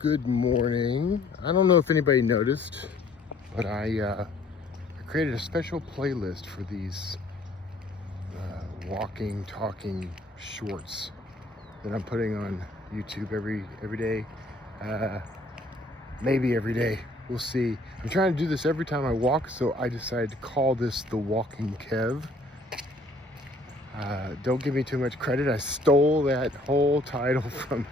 Good morning. I don't know if anybody noticed, but I created a special playlist for these walking, talking shorts that I'm putting on YouTube every day. Maybe every day. We'll see. I'm trying to do this every time I walk, so I decided to call this the Walking Kev. Don't give me too much credit. I stole that whole title from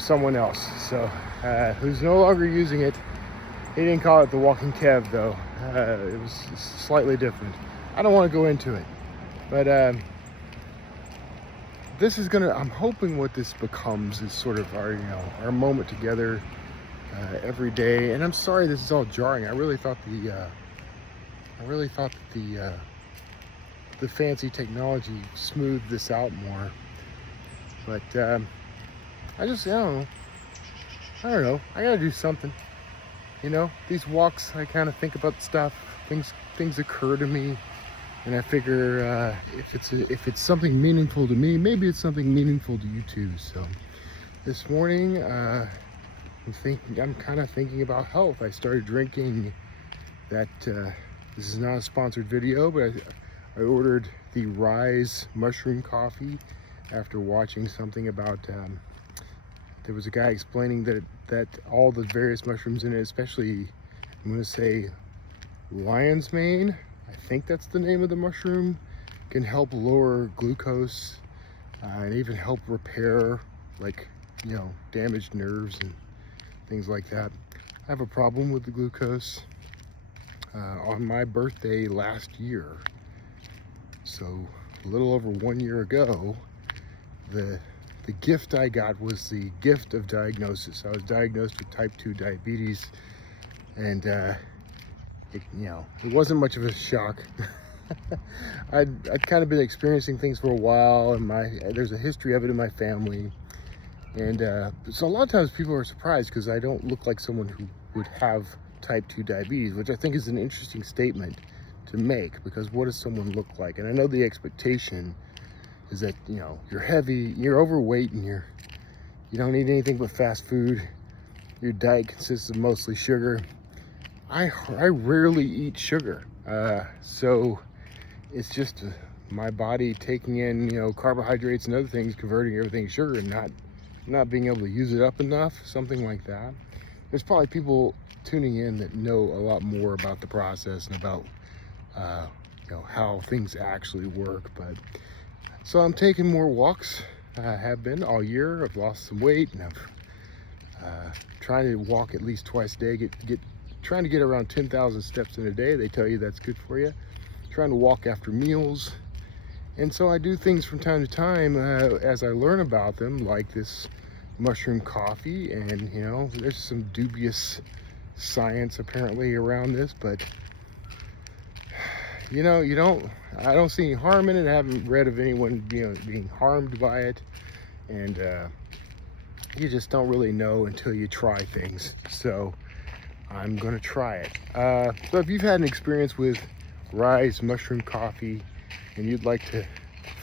someone else, so who's no longer using it. He didn't call it the Walking Kev though. It was slightly different. I don't want to go into it, but this is gonna, I'm hoping what this becomes is sort of our moment together every day. And I'm sorry this is all jarring. I really thought the fancy technology smoothed this out more, but I don't know. I gotta do something. These walks, I kind of think about stuff. Things occur to me, and I figure if it's something meaningful to me, maybe it's something meaningful to you too. So this morning, I'm kind of thinking about health. I started drinking that. This is not a sponsored video, but I ordered the Rise mushroom coffee after watching something about. There was a guy explaining that all the various mushrooms in it, especially, I'm going to say lion's mane, I think that's the name of the mushroom, can help lower glucose and even help repair, damaged nerves and things like that. I have a problem with the glucose. On my birthday last year, so a little over 1 year ago, the gift I got was the gift of diagnosis. I was diagnosed with type 2 diabetes, and it wasn't much of a shock. I'd kind of been experiencing things for a while, and there's a history of it in my family, and so a lot of times people are surprised because I don't look like someone who would have type 2 diabetes, which I think is an interesting statement to make, because what does someone look like? And I know the expectation is that you're heavy, you're overweight, and you don't eat anything but fast food. Your diet consists of mostly sugar. I rarely eat sugar, so it's just my body taking in carbohydrates and other things, converting everything to sugar, and not being able to use it up enough, something like that. There's probably people tuning in that know a lot more about the process and about how things actually work, but. So I'm taking more walks. I have been all year. I've lost some weight, and I'm trying to walk at least twice a day. Trying to get around 10,000 steps in a day. They tell you that's good for you. Trying to walk after meals, and so I do things from time to time as I learn about them, like this mushroom coffee. And there's some dubious science apparently around this, but. I don't see any harm in it. I haven't read of anyone being harmed by it, and you just don't really know until you try things. So I'm gonna try it. So if you've had an experience with Rise mushroom coffee and you'd like to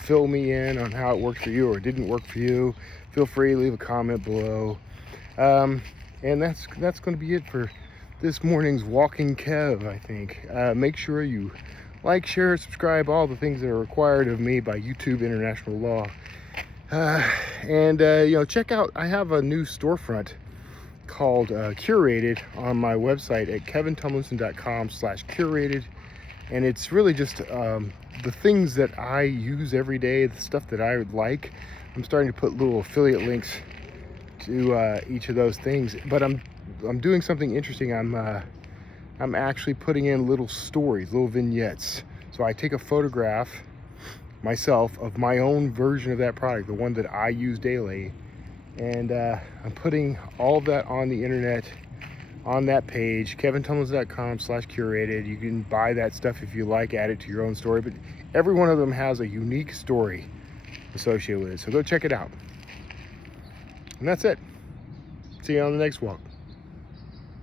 fill me in on how it worked for you or didn't work for you, feel free to leave a comment below. And that's going to be it for this morning's Walking Kev, I think. Make sure you like, share, subscribe, all the things that are required of me by YouTube international law. And check out, I have a new storefront called Curated on my website at kevintumlinson.com/curated. And it's really just the things that I use every day, the stuff that I would like. I'm starting to put little affiliate links to each of those things, but I'm doing something interesting. I'm actually putting in little stories, little vignettes. So I take a photograph myself of my own version of that product, the one that I use daily, and I'm putting all of that on the internet on that page, kevintumlinson.com/curated. You can buy that stuff if you like, add it to your own story, but every one of them has a unique story associated with it. So go check it out. And that's it. See you on the next walk.